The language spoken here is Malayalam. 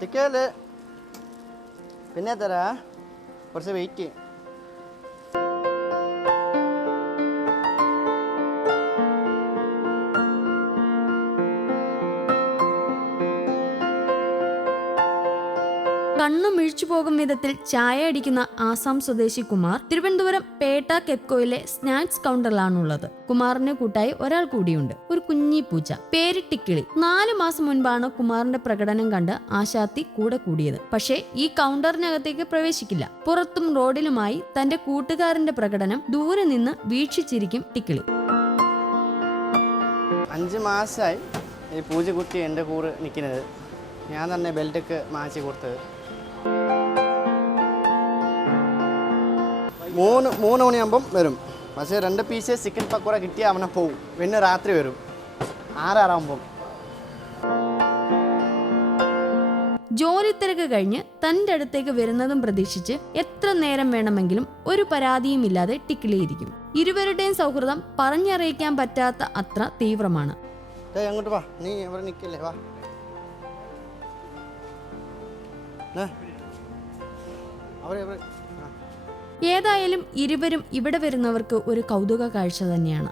ടിക്കറ്റ് പിന്നെ തരാ കുറച്ച് വെയിറ്റ് ചെയ്യും കണ്ണു മിഴിച്ചു പോകും വിധത്തിൽ ചായ അടിക്കുന്ന ആസാം സ്വദേശി കുമാർ തിരുവനന്തപുരം പേട്ട കെപ്കോയിലെ സ്നാക്സ് കൗണ്ടറിലാണുള്ളത്. കുമാറിന് കൂട്ടായി ഒരാൾ കൂടിയുണ്ട്. ഒരു കുഞ്ഞി പൂച്ച. പേര് ടിക്കിളി നാലു മാസം മുൻപാണ് കുമാറിന്റെ പ്രകടനം കണ്ട് ആശാത്തി കൂടെ കൂടിയത്. പക്ഷേ ഈ കൗണ്ടറിനകത്തേക്ക് പ്രവേശിക്കില്ല. പുറത്തും റോഡിലുമായി തന്റെ കൂട്ടുകാരന്റെ പ്രകടനം ദൂരെ നിന്ന് വീക്ഷിച്ചിരിക്കും ടിക്കിളി. അഞ്ച് മാസമായി ഈ പൂജ കുട്ടി എന്റെ കൂടെ നിൽക്കുന്നത്. ഞാൻ തന്നെ ബെൽറ്റൊക്കെ മാറ്റി കൊടുത്തത്. മൂന്ന് മൂന്ന് മണിയാകുമ്പം വരും. പക്ഷേ രണ്ട് പീസ് ചിക്കൻ പക്കോട കിട്ടിയാൽ അവനെ പോവും. പിന്നെ രാത്രി വരും. ആറാറാകുമ്പം ജോലി തിരക്ക് കഴിഞ്ഞ് തന്റെ അടുത്തേക്ക് വരുന്നതും പ്രതീക്ഷിച്ച് എത്ര നേരം വേണമെങ്കിലും ഒരു പരാതിയും ഇല്ലാതെ ടിക്കിളിയിരിക്കും. ഇരുവരുടെയും സൗഹൃദം പറഞ്ഞറിയിക്കാൻ പറ്റാത്ത അത്ര തീവ്രമാണ്. അങ്ങോട്ട് വാ. നീ അവിടെ നിൽക്കല്ലേ വാ. ഏതായാലും ഇരുവരും ഇവിടെ വരുന്നവർക്ക് ഒരു കൗതുക കാഴ്ച തന്നെയാണ്.